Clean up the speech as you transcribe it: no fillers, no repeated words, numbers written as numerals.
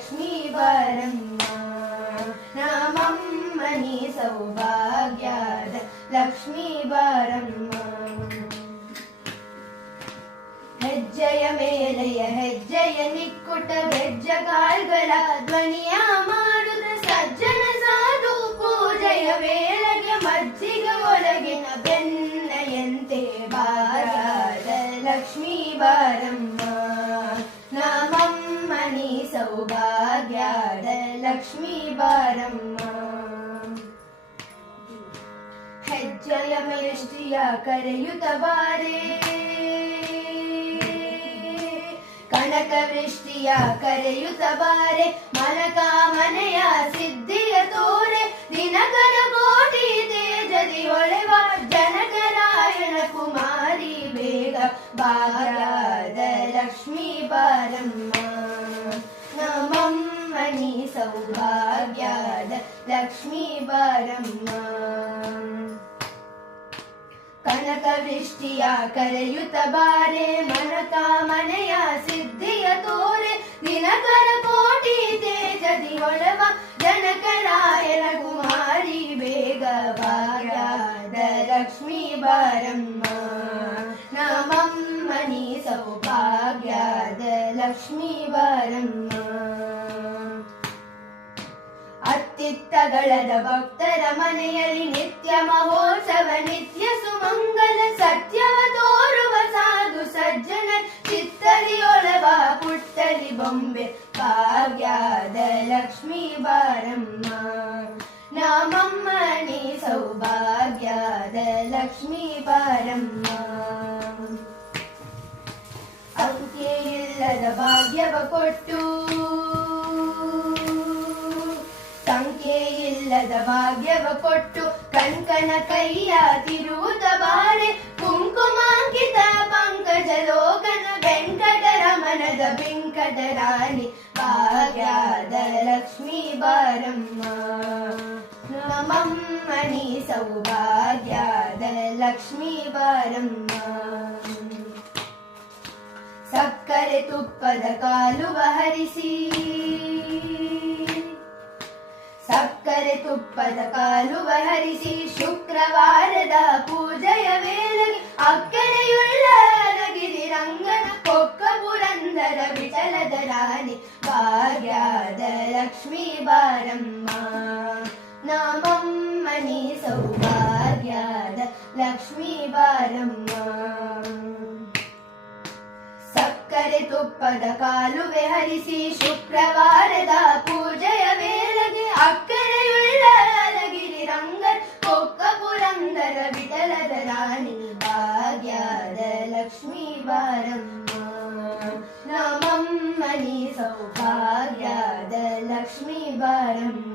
ಲಕ್ಷ್ಮೀ ಬಾರಮ್ಮ ನಮ್ಮಮ್ಮ ನೀ ಸೌಭಾಗ್ಯದ ಲಕ್ಷ್ಮೀ ಬಾರಮ್ಮ ಹೆಜ್ಜೆಯ ಮೇಲೆಯ ಹೆಜ್ಜೆಯ ನಿಕ್ಕುಟ ಗೆಜ್ಜೆ ಕಾಲ್ಗಳ ಧ್ವನಿಯ ಮಾಡುತ್ತ ಸಜ್ಜನ ಸಾಧು ಪೂಜೆಯ ವೇಳೆಗೆ ಮಜ್ಜಿಗೆ ಒಳಗಿನ ಬೆಣ್ಣೆಯಂತೆ ಬಾರದ ಲಕ್ಷ್ಮೀ ಬಾರಮ್ಮ ನಮ್ಮಮ್ಮ ನೀ ಸೌಭಾಗ್ಯದ ಲಕ್ಷ್ಮೀ ಬಾರಮ್ಮ ಹೆಜ್ಜೆಯ ಮೇಷ್ಟಿಯ ಕರೆಯುತ್ತ ಬಾರೆ ಕನಕ ವೃಷ್ಟಿಯ ಕರೆಯುತ್ತ ಬಾರೆ ಮನಕಾಮನೆಯ ಸಿದ್ಧಿಯ ತೋರೆ ದಿನಕರ ಕೋಟಿ ತೇಜದಿ ಹೊಳೆವ ಜನಕರಾಯಣ ಕುಮಾರಿ ಬೇಗ ಬಾರದ ಲಕ್ಷ್ಮೀ ಬಾರಮ್ಮ ನಮ್ಮಮ್ಮ ನೀ ಸೌಭಾಗ್ಯದ ಲಕ್ಷ್ಮೀ ಬಾರಮ್ಮ ಕನಕ ವೃಷ್ಟಿಯ ಕರೆಯುತ್ತ ಬಾರೆ ಮನಕಾಮನೆಯ ಸಿದ್ಧಿಯ ತೋರೆ ದಿನಕರ ಕೋಟಿ ತೇಜದಿ ಹೊಳವ ಜನಕರಾಯಣ ಕುಮಾರಿ ಬೇಗ ಬಾರದ ಲಕ್ಷ್ಮೀ ಬಾರಮ್ಮ ನಮ್ಮಮ್ಮ ನೀ ಸೌಭಾಗ್ಯದ ಲಕ್ಷ್ಮೀ ಬಾರಮ್ಮ ಅತ್ತಿತ್ತಗಳದ ಭಕ್ತರ ಮನೆಯಲ್ಲಿ ನಿತ್ಯ ಮಹೋತ್ಸವ ನಿತ್ಯ ಸುಮಂಗಲ ಸತ್ಯವ ತೋರುವ ಸಾಧು ಸಜ್ಜನ ಚಿತ್ತರಿಯೊಳವ ಪುಟ್ಟಲಿ ಬೊಂಬೆ ಭಾಗ್ಯದ ಲಕ್ಷ್ಮೀ ಬಾರಮ್ಮ ನಮ್ಮಮ್ಮ ನೀ ಸೌಭಾಗ್ಯದ ಲಕ್ಷ್ಮೀ ಬಾರಮ್ಮ ಅಂಕೆ ಇಲ್ಲದ ಭಾಗ್ಯವ ಕೊಟ್ಟು ಸಂಖ್ಯೆ ಇಲ್ಲದ ಭಾಗ್ಯವ ಕೊಟ್ಟು ಕಣ್ಕನ ಕೈಯ ತಿರುವುದ ಬಾರೆ ಕುಂಕುಮಾಂಕಿತ ಪಂಕಜ ಲೋಕನ ವೆಂಕಟರಮಣದ ವೆಂಕಟರಾಣಿ ಭಾಗ್ಯದ ಲಕ್ಷ್ಮೀ ಬಾರಮ್ಮ ನಮ್ಮಮ್ಮ ನೀ ಸೌಭಾಗ್ಯದ ಲಕ್ಷ್ಮೀ ಬಾರಮ್ಮ ಸಕ್ಕರೆ ತುಪ್ಪದ ಕಾಲುವ ಹರಿಸಿ ಸಕ್ಕರೆ ತುಪ್ಪದ ಕಾಲುವ ಹರಿಸಿ ಶುಕ್ರವಾರದ ಪೂಜೆಯ ವೇಳೆಗೆ ಅಕ್ಕರೆಯುಳ್ಳ ನಗಿರಿ ರಂಗನ ಕೊಕ್ಕ ಪುರಂದರ ವಿಠಲದ ರಾಣಿ ಭಾಗ್ಯದ ಲಕ್ಷ್ಮೀ ಬಾರಮ್ಮ ನಮ್ಮಮ್ಮ ನೀ ಸೌಭಾಗ್ಯದ ಲಕ್ಷ್ಮೀ ಬಾರಮ್ಮ ಸಕ್ಕರೆ ತುಪ್ಪದ ಕಾಲುವೆ ಹರಿಸಿ ಶುಕ್ರವಾರದ ಪೂಜೆಯ ವೇಳೆಗೆ ಅಕ್ಕರೆಯುಳ್ಳ ಗಿರಿ ರಂಗನ್ ಕೊಕ್ಕ ಪುರಂದರ ವಿಠಲದ ರಾಣಿ ಭಾಗ್ಯದ ಲಕ್ಷ್ಮೀ ಬಾರಮ್ಮ ನಮ್ಮಮ್ಮ ನೀ ಸೌಭಾಗ್ಯದ ಲಕ್ಷ್ಮೀ ಬಾರಮ್ಮ